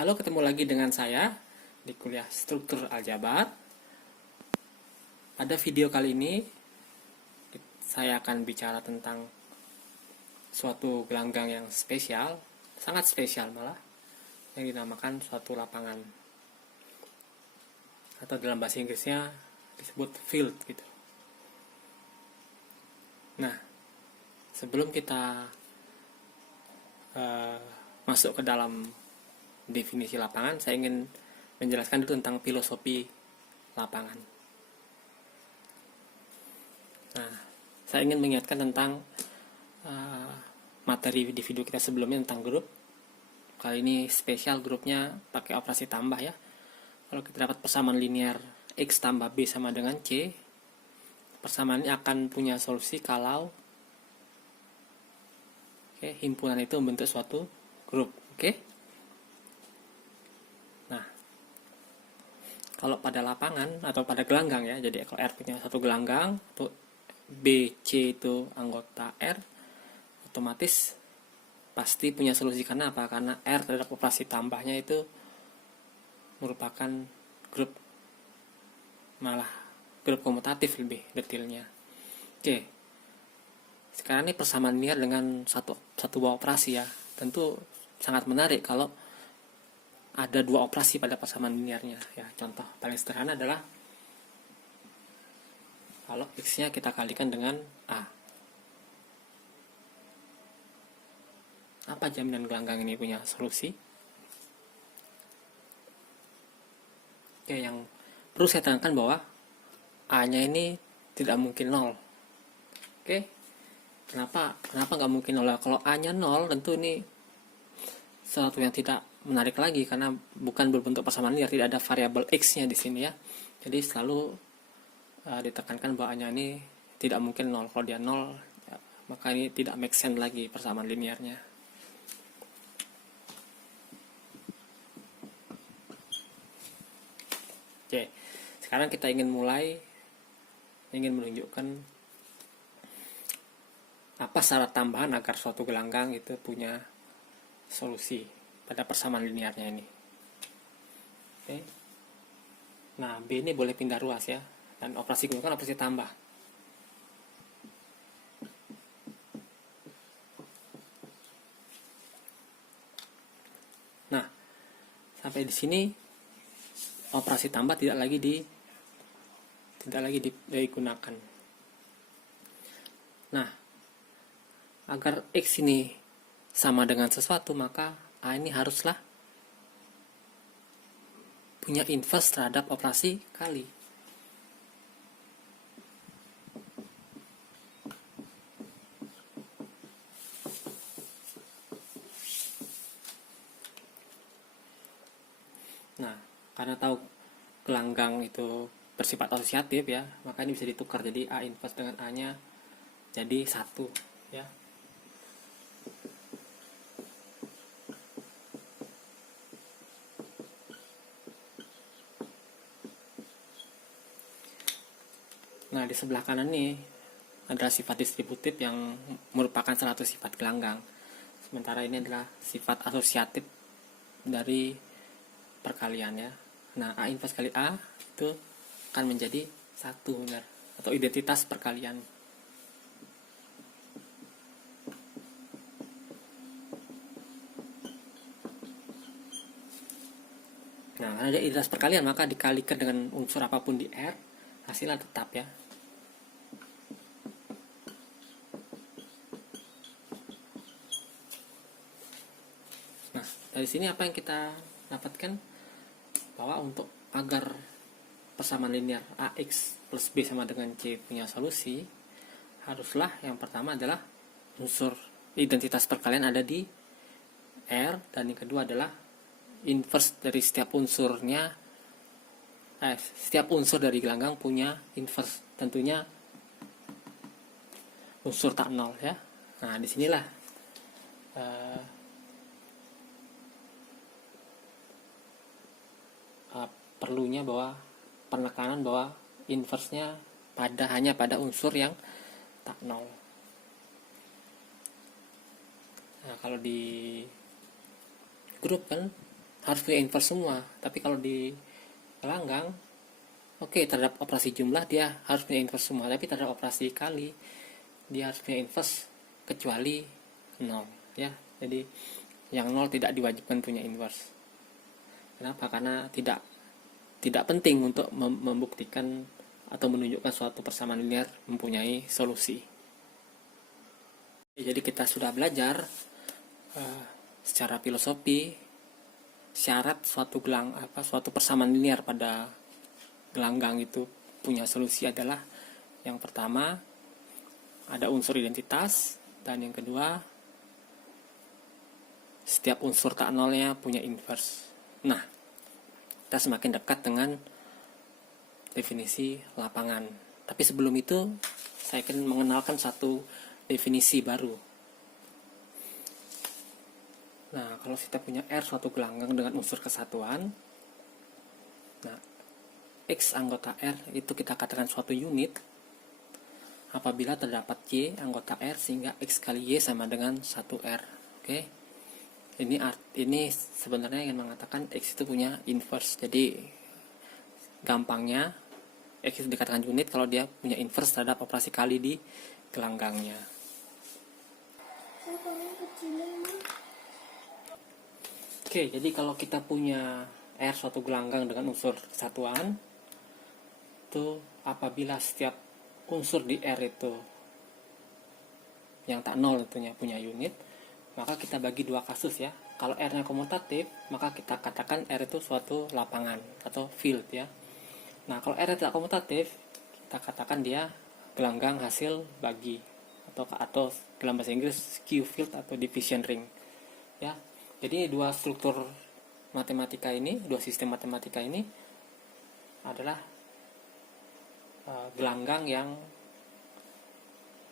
Halo, ketemu lagi dengan saya di kuliah struktur aljabar. Pada video kali ini saya akan bicara tentang suatu gelanggang yang spesial, sangat spesial malah, yang dinamakan suatu lapangan, atau dalam bahasa Inggrisnya disebut field gitu. Nah, sebelum kita masuk ke dalam definisi lapangan, saya ingin menjelaskan dulu tentang filosofi lapangan. Nah, saya ingin mengingatkan tentang materi di video kita sebelumnya tentang grup. Kali ini spesial, grupnya pakai operasi tambah ya. Kalau kita dapat persamaan linear X tambah B sama dengan C, persamaan ini akan punya solusi kalau himpunan itu membentuk suatu grup. Nah, kalau pada lapangan atau pada gelanggang ya, jadi kalau R punya satu gelanggang, atau B, C itu anggota R, otomatis pasti punya solusi. Karena apa? Karena R terhadap operasi tambahnya itu merupakan grup, malah grup komutatif lebih detailnya. Sekarang ini persamaan linear dengan satu buah operasi ya. Tentu sangat menarik kalau ada dua operasi pada persamaan linearnya ya. Contoh paling sederhana adalah kalau X-nya kita kalikan dengan A. Apa jaminan gelanggang ini punya solusi? Yang perlu saya tekankan bahwa A-nya ini tidak mungkin 0. Kenapa nggak mungkin 0? Kalau A-nya 0, tentu ini sesuatu yang tidak menarik lagi, karena bukan berbentuk persamaan linear, tidak ada variabel X-nya di sini ya. Jadi selalu ditekankan bahwa A-nya ini tidak mungkin 0. Kalau dia 0, ya, maka ini tidak make sense lagi persamaan linearnya. Sekarang kita ingin menunjukkan apa syarat tambahan agar suatu gelanggang itu punya solusi pada persamaan linearnya ini. Nah, B ini boleh pindah ruas ya, dan operasi gulungan operasi tambah. Nah, sampai di sini operasi tambah tidak lagi digunakan. Nah, agar X ini sama dengan sesuatu, maka A ini haruslah punya inverse terhadap operasi kali. Nah, karena tahu gelanggang itu bersifat asosiatif ya, maka ini bisa ditukar jadi A inverse dengan A-nya jadi 1 ya. Nah, di sebelah kanan nih adalah sifat distributif yang merupakan salah satu sifat gelanggang. Sementara ini adalah sifat asosiatif dari perkalian ya. Nah, A inverse kali A itu akan menjadi 1 benar, atau identitas perkalian. Nah, karena ada identitas perkalian, maka dikalikan dengan unsur apapun di R, hasilnya tetap ya. Nah, dari sini apa yang kita dapatkan? Bahwa untuk agar persamaan linear AX plus B sama dengan C punya solusi, haruslah yang pertama adalah unsur identitas perkalian ada di R, dan yang kedua adalah inverse dari setiap unsurnya. Setiap unsur dari gelanggang punya inverse, tentunya unsur tak nol ya. Nah, disinilah perlunya bahwa penekanan bahwa inverse-nya hanya pada unsur yang tak nol. Nah, kalau di grup kan harus punya inverse semua. Tapi kalau di gelanggang, oke, terhadap operasi jumlah dia harus punya inverse semua, tapi terhadap operasi kali dia harus punya inverse kecuali 0 ya. Jadi yang 0 tidak diwajibkan punya inverse. Kenapa? Karena tidak penting untuk membuktikan atau menunjukkan suatu persamaan linear mempunyai solusi. Jadi kita sudah belajar secara filosofi syarat suatu persamaan linear pada gelanggang itu punya solusi adalah yang pertama ada unsur identitas, dan yang kedua setiap unsur tak nolnya punya inverse. Nah, kita semakin dekat dengan definisi lapangan. Tapi sebelum itu saya akan mengenalkan satu definisi baru. Nah, kalau kita punya R suatu gelanggang dengan unsur kesatuan, nah X anggota R itu kita katakan suatu unit apabila terdapat Y anggota R sehingga X kali Y sama dengan 1R. Oke. Ini sebenarnya yang mengatakan X itu punya inverse. Jadi gampangnya X itu dikatakan unit kalau dia punya inverse terhadap operasi kali di gelanggangnya. Oke, jadi kalau kita punya R suatu gelanggang dengan unsur kesatuan, itu apabila setiap unsur di R itu yang tak nol tentunya punya unit, maka kita bagi dua kasus ya. Kalau R-nya komutatif, maka kita katakan R itu suatu lapangan atau field ya. Nah, kalau R tidak komutatif, kita katakan dia gelanggang hasil bagi atau dalam bahasa Inggris Q field atau division ring. Ya. Jadi dua struktur matematika ini, dua sistem matematika ini adalah gelanggang yang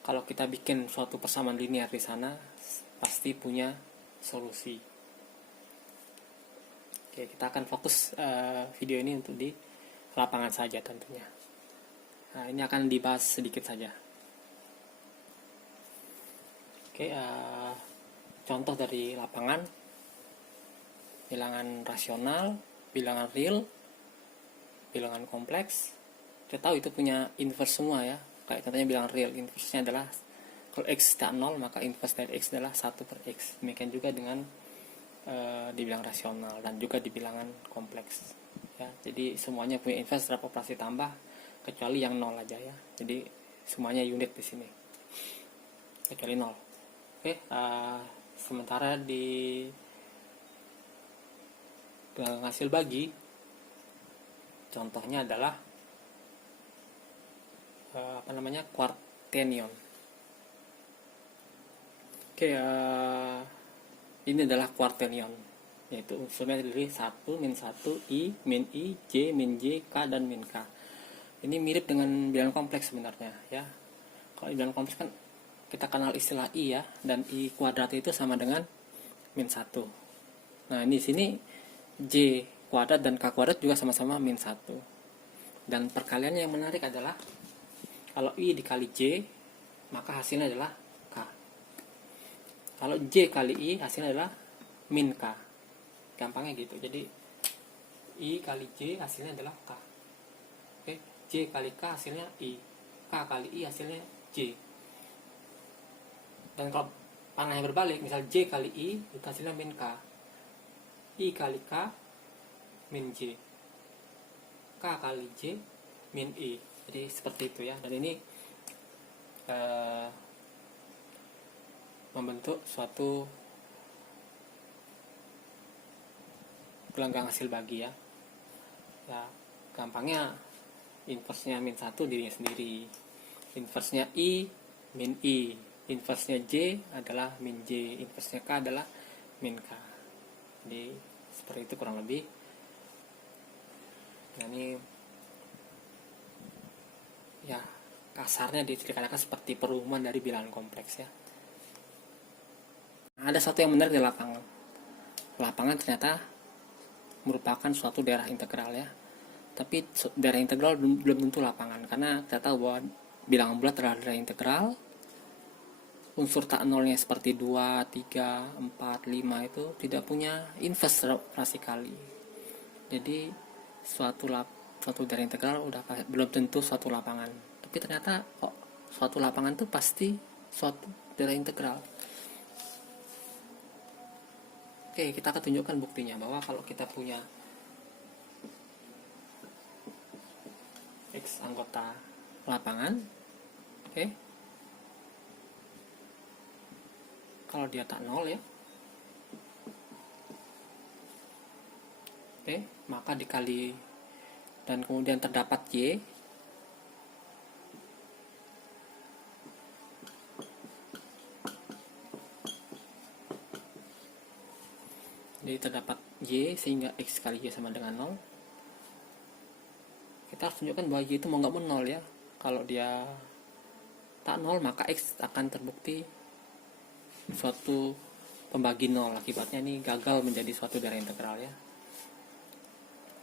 kalau kita bikin suatu persamaan linear di sana pasti punya solusi. Oke, kita akan fokus video ini untuk di lapangan saja tentunya. Nah, ini akan dibahas sedikit saja. Oke, contoh dari lapangan: bilangan rasional, bilangan real, bilangan kompleks. Kita tahu itu punya inverse semua ya. Kayak contohnya bilangan real, inverse-nya adalah kalau X tak 0 maka inverse dari X adalah 1 per X. Demikian juga dengan di bilangan rasional dan juga di bilangan kompleks ya. Jadi semuanya punya inverse terhadap operasi tambah kecuali yang 0 aja ya. Jadi semuanya unit di sini kecuali 0. Oke, sementara di bilangan hasil bagi contohnya adalah quaternion. Oke, ini adalah quaternion, yaitu unsurnya dari 1, min 1, I, min I, J, min J, K, dan min K. Ini mirip dengan bilangan kompleks sebenarnya ya. Kalau bilangan kompleks kan kita kenal istilah I ya, dan I kuadrat itu sama dengan min 1. Nah, ini di sini J kuadrat dan K kuadrat juga sama-sama min 1. Dan perkaliannya yang menarik adalah kalau I dikali J, maka hasilnya adalah K. Kalau J kali I, hasilnya adalah min K. Gampangnya gitu. Jadi I kali J hasilnya adalah K. Oke, J kali K hasilnya I. K kali I hasilnya J. Dan kalau panahnya berbalik, misal J kali I, itu hasilnya min K. I kali K min J. K kali J min I. Jadi seperti itu ya. Dan ini membentuk suatu gelanggang hasil bagi ya. Ya, gampangnya inverse-nya min 1 dirinya sendiri. Inverse-nya I min I. Inverse-nya J adalah min J. Inverse-nya K adalah min K. Jadi seperti itu kurang lebih. Nah, ini ya kasarnya dikatakan seperti perumahan dari bilangan kompleks ya. Nah, ada satu yang menarik di lapangan. Lapangan ternyata merupakan suatu daerah integral ya. Tapi daerah integral belum tentu lapangan, karena kita tahu bahwa bilangan bulat adalah daerah integral unsur tak nolnya seperti 2, 3, 4, 5 itu tidak punya inverse rasikali. Jadi suatu daerah integral udah belum tentu suatu lapangan. Tapi ternyata kok suatu lapangan itu pasti suatu daerah integral. Oke, kita akan tunjukkan buktinya bahwa kalau kita punya X anggota lapangan, oke, kalau dia tak nol ya, oke, maka dikali dan kemudian terdapat Y, jadi terdapat Y sehingga X kali Y sama dengan 0. Kita harus tunjukkan bahwa Y itu mau nggak mau 0 ya. Kalau dia tak 0 maka X akan terbukti suatu pembagi 0. Akibatnya ini gagal menjadi suatu daerah integral ya.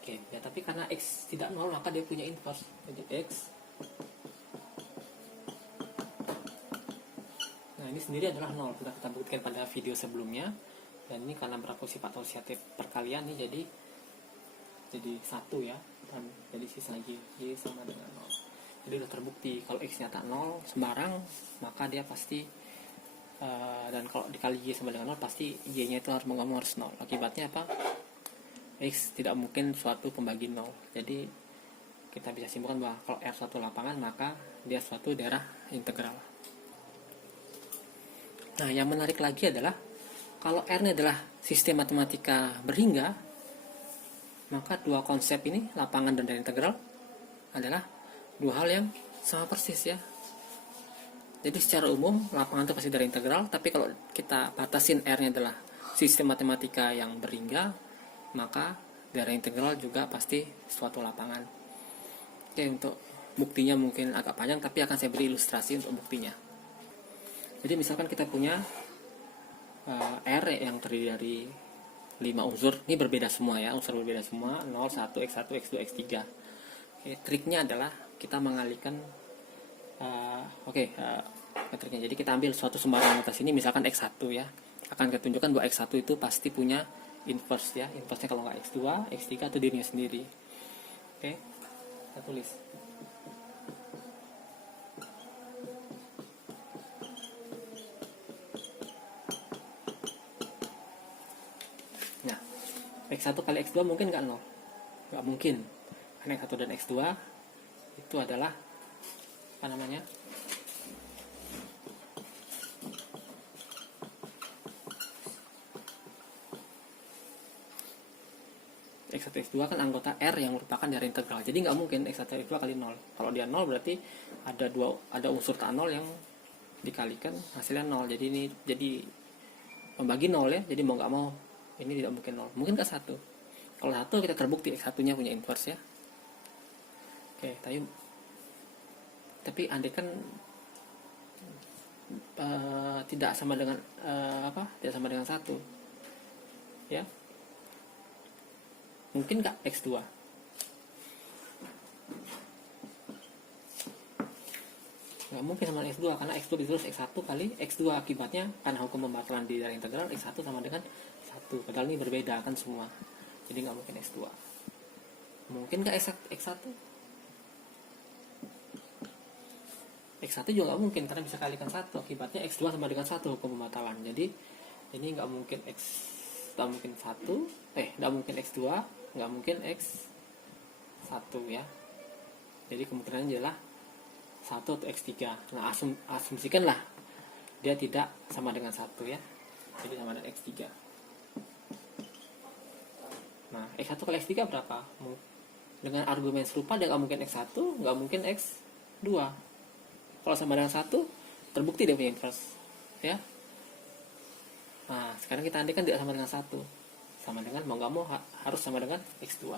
Oke, ya tapi karena X tidak 0 maka dia punya inverse. Jadi X, nah ini sendiri adalah 0. Sudah kita buktikan pada video sebelumnya. Dan ini karena berlaku sifat asosiatif perkalian nih, jadi 1 ya. Dan jadi sisa Y sama dengan 0. Jadi sudah terbukti kalau X nya tak 0 sembarang, maka dia pasti dan kalau dikali Y sama dengan 0 pasti Y nya itu harus harus 0. Akibatnya apa? X tidak mungkin suatu pembagi 0. Jadi kita bisa simpulkan bahwa kalau R suatu lapangan maka dia suatu daerah integral. Nah, yang menarik lagi adalah kalau R nya adalah sistem matematika berhingga, maka dua konsep ini, lapangan dan daerah integral, adalah dua hal yang sama persis ya. Jadi secara umum lapangan itu pasti daerah integral, tapi kalau kita batasin R nya adalah sistem matematika yang berhingga, maka daerah integral juga pasti suatu lapangan. Oke, untuk buktinya mungkin agak panjang, tapi akan saya beri ilustrasi untuk buktinya. Jadi misalkan kita punya R yang terdiri dari 5 unsur, ini berbeda semua ya, unsur berbeda semua, 0, 1, X1, X2, X3. Oke, triknya adalah kita mengalihkan triknya. Jadi kita ambil suatu sembarang atas ini, misalkan X1 ya. Akan kita tunjukkan bahwa X1 itu pasti punya inverse ya. Inverse-nya kalau nggak X2, X3 atau dirinya sendiri. Oke, kita tulis. Nah, X1 kali X2 mungkin nggak 0? Nggak mungkin. Karena X1 dan X2 itu adalah apa namanya? X1 X2 kan anggota R yang merupakan daerah integral. Jadi nggak mungkin X1 X2 kali 0. Kalau dia 0 berarti ada unsur tak 0 yang dikalikan hasilnya 0. Jadi ini jadi membagi 0 ya. Jadi mau nggak mau ini tidak mungkin 0. Mungkin nggak 1. Kalau 1 kita terbukti X1 nya punya inverse ya. Oke, tapi andai kan tidak sama dengan tidak sama dengan 1 ya. Mungkin nggak X2? Nggak mungkin sama X2, karena X2 ditulis X1 kali X2. Akibatnya karena hukum pembatalan di daerah integral, X1 sama dengan 1. Padahal ini berbeda kan semua. Jadi nggak mungkin X2. Mungkin nggak X1? X1 juga nggak mungkin, karena bisa kalikan 1. Akibatnya X2 sama dengan 1 hukum pembatalan. Jadi ini nggak mungkin nggak mungkin 1, nggak mungkin X2, nggak mungkin X1 ya. Jadi kemungkinannya adalah 1 atau X3. Nah, asumsikanlah dia tidak sama dengan 1 ya. Jadi sama dengan X3. Nah, X1 kali X3 berapa? Dengan argumen serupa dia nggak mungkin X1, nggak mungkin X2. Kalau sama dengan 1, terbukti dia punya inverse ya. Nah, sekarang kita andaikan tidak sama dengan 1. Sama dengan mau nggak mau harus sama dengan X2.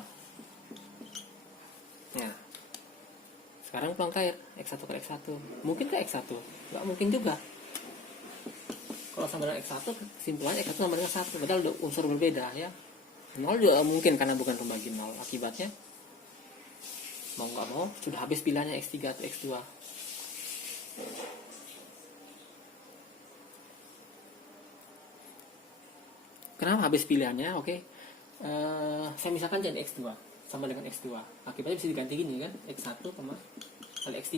Nah, sekarang peluang terakhir X1 kali X1. Mungkin ke X1? Nggak mungkin juga. Kalau sama dengan X1, kesimpulannya X1 sama dengan 1. Padahal unsur berbeda ya. 0 juga mungkin karena bukan pembagi 0. Akibatnya mau nggak mau sudah habis pilihannya X3 atau X2. Kenapa habis pilihannya? Oke. Saya misalkan jadi X2 sama dengan X2. Akibatnya bisa diganti gini kan, X1 kali X3.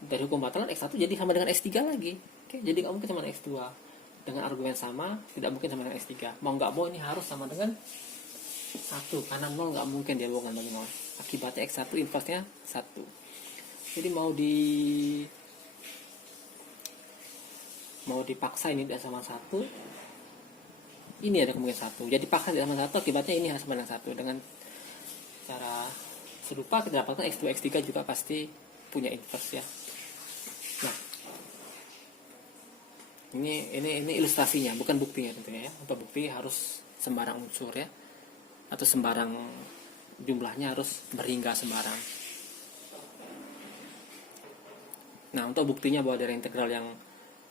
Dari hukum batalan X1 jadi sama dengan X3 lagi. Oke, jadi nggak mungkin sama dengan X2. Dengan argumen sama, tidak mungkin sama dengan X3. Mau nggak mau ini harus sama dengan 1, karena 0 nggak mungkin dia bukan bagi 0. Akibatnya X1 inverse-nya 1. Jadi mau dipaksa ini tidak sama 1, ini ada kemungkinan 1. Jadi paksa tidak sama 1, akibatnya ini harus sama dengan 1. Dengan cara serupa kita dapatkan X2 X3 juga pasti punya inverse ya. Nah, ini ilustrasinya, bukan buktinya tentunya ya. Untuk bukti harus sembarang unsur ya, atau sembarang jumlahnya harus berhingga sembarang. Nah, untuk buktinya bahwa dari integral yang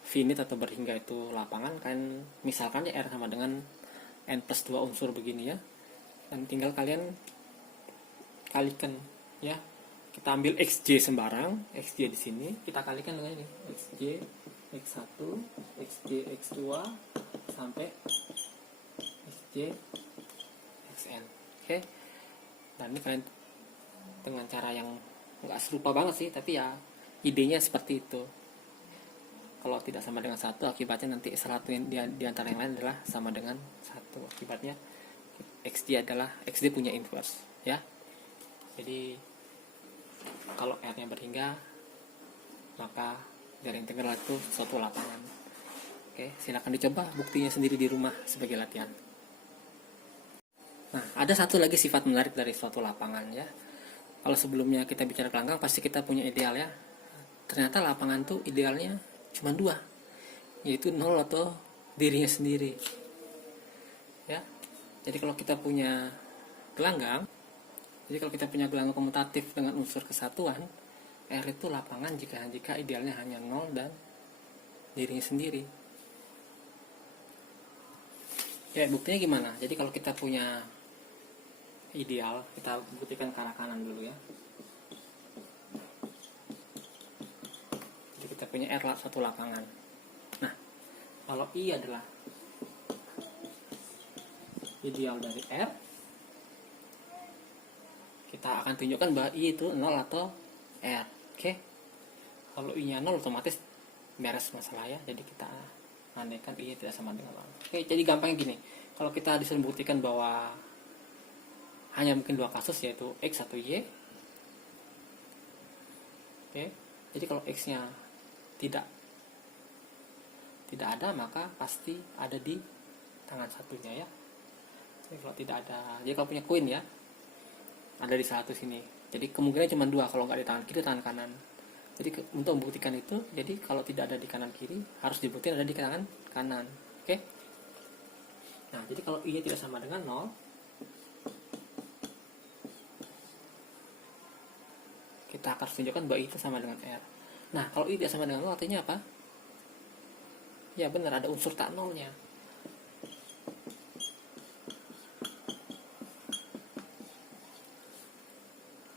finite atau berhingga itu lapangan, kan misalkan ya R sama dengan n plus 2 unsur begini ya, dan tinggal kalian kalikan ya. Kita ambil xj sembarang, xj di sini kita kalikan dengan ini, xj x1, xj x2 sampai xj xn. Oke. Dan ini kalian dengan cara yang nggak serupa banget sih, tapi ya idenya seperti itu. Kalau tidak sama dengan 1, akibatnya nanti salah satu di antara yang lain adalah sama dengan 1. Akibatnya xd punya inverse ya. Jadi kalau R-nya berhingga, maka dari integral itu suatu lapangan. Oke, silakan dicoba buktinya sendiri di rumah sebagai latihan. Nah, ada satu lagi sifat menarik dari suatu lapangan ya. Kalau sebelumnya kita bicara gelanggang, pasti kita punya ideal ya. Ternyata lapangan tuh idealnya cuma 2, yaitu 0 atau dirinya sendiri ya. Jadi kalau kita punya gelanggang komutatif dengan unsur kesatuan, R itu lapangan jika idealnya hanya 0 dan dirinya sendiri ya. Buktinya gimana? Jadi kalau kita punya ideal, kita buktikan ke arah kanan dulu ya. Kita punya R satu lapangan. Nah, kalau I adalah ideal dari R, kita akan tunjukkan bahwa I itu 0 atau R. Oke. Kalau I-nya 0 otomatis beres masalah ya. Jadi kita andaikan I tidak sama dengan 0. Oke, jadi gampangnya gini. Kalau kita disuruh buktikan bahwa hanya mungkin 2 kasus, yaitu X atau Y. Oke. Jadi kalau X-nya tidak ada, maka pasti ada di tangan satunya ya. Jadi kalau tidak ada, jadi kalau punya koin ya, ada di satu sini. Jadi kemungkinan cuma 2, kalau nggak di tangan kiri, tangan kanan. Jadi untuk membuktikan itu, jadi kalau tidak ada di kanan kiri, harus dibuktikan ada di tangan kanan. Oke. Nah, jadi kalau I-nya tidak sama dengan 0, kita akan tunjukkan bahwa I itu sama dengan R. Nah, kalau I tidak sama dengan 0 artinya apa? Ya benar, ada unsur tak nolnya.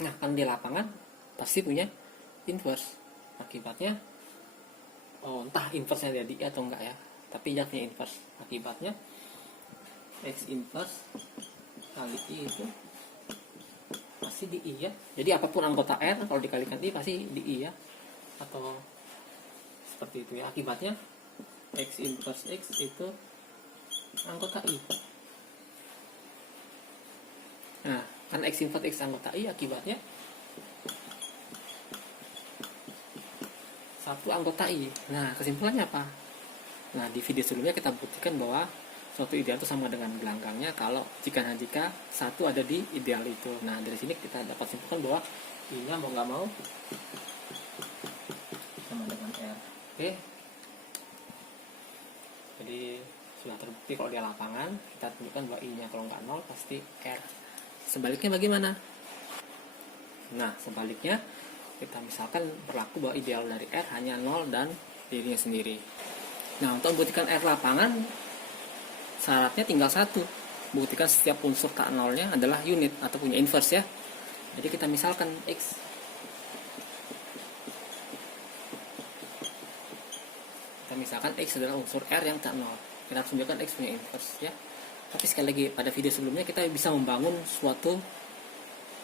Nah, kan di lapangan pasti punya inverse. Akibatnya, entah inverse-nya jadi I atau enggak ya, tapi dia punya inverse. Akibatnya X inverse kali I itu pasti di I ya. Jadi apapun anggota R, kalau dikalikan I pasti di I ya, atau seperti itu ya. Akibatnya X inverse X itu anggota I. Nah, kan X inverse X anggota I, akibatnya satu anggota I. Nah, kesimpulannya apa? Nah, di video sebelumnya kita buktikan bahwa suatu ideal itu sama dengan gelanggangnya kalau jika satu ada di ideal itu. Nah, dari sini kita dapat simpulkan bahwa I-nya mau nggak mau sama dengan R. Oke. Jadi sudah terbukti kalau di lapangan, kita tunjukkan bahwa I-nya kalau nggak 0 pasti R. Sebaliknya bagaimana? Nah, sebaliknya kita misalkan berlaku bahwa ideal dari R hanya 0 dan dirinya sendiri. Nah, untuk membuktikan R lapangan, syaratnya tinggal satu. Buktikan setiap unsur tak nolnya adalah unit atau punya inverse ya. Jadi kita misalkan X. Kita misalkan X adalah unsur R yang tak nol. Kita tunjukkan X punya inverse ya. Tapi sekali lagi, pada video sebelumnya kita bisa membangun suatu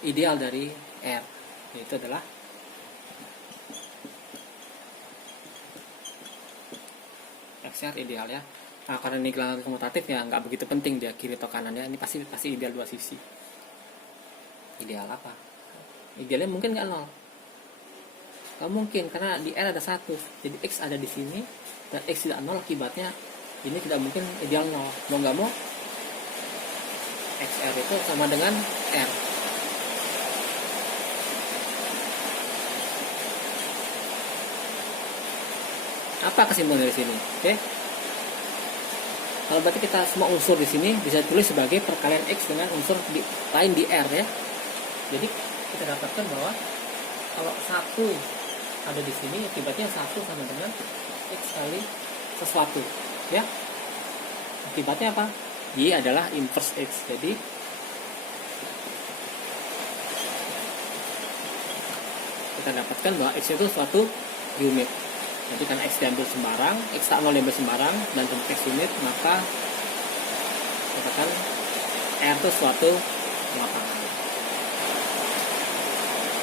ideal dari R, yaitu adalah XR ideal ya. Nah, karena ini gelang komutatif ya nggak begitu penting dia kiri atau kanan ya. Ini pasti ideal dua sisi. Ideal apa? Idealnya mungkin nggak nol. Nggak mungkin karena di R ada 1. Jadi X ada di sini dan X tidak nol, akibatnya ini tidak mungkin ideal nol. Mau nggak mau XR itu sama dengan R. Apa kesimpulan dari sini? Oke. Kalau berarti kita semua unsur di sini bisa tulis sebagai perkalian X dengan unsur lain di R ya. Jadi kita dapatkan bahwa kalau 1 ada di sini, akibatnya 1 sama dengan X kali sesuatu ya. Akibatnya apa? Y adalah inverse X. Jadi kita dapatkan bahwa X itu suatu unit. Jadi karena X diambil sembarang, X tak nol diambil sembarang, dan bentuk X unit, maka katakan R itu suatu lapangan.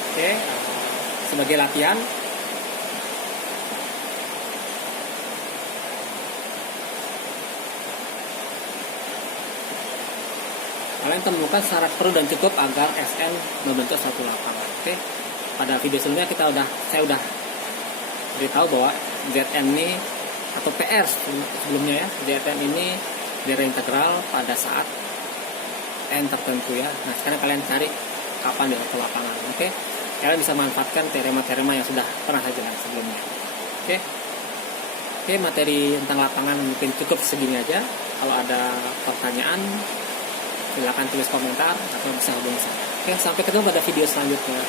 Oke, sebagai latihan, kalian temukan syarat perlu dan cukup agar Sn membentuk suatu lapangan. Oke, pada video sebelumnya saya udah beritahu bahwa Zn ini atau PR sebelumnya ya, Zn ini daerah integral pada saat n tertentu ya. Nah sekarang kalian cari kapan dia ke lapangan. Oke, kalian bisa manfaatkan teorema-teorema yang sudah pernah saya jelaskan sebelumnya. Oke, materi tentang lapangan mungkin cukup segini aja. Kalau ada pertanyaan silakan tulis komentar atau bisa hubungi saya. Oke, sampai ketemu pada video selanjutnya.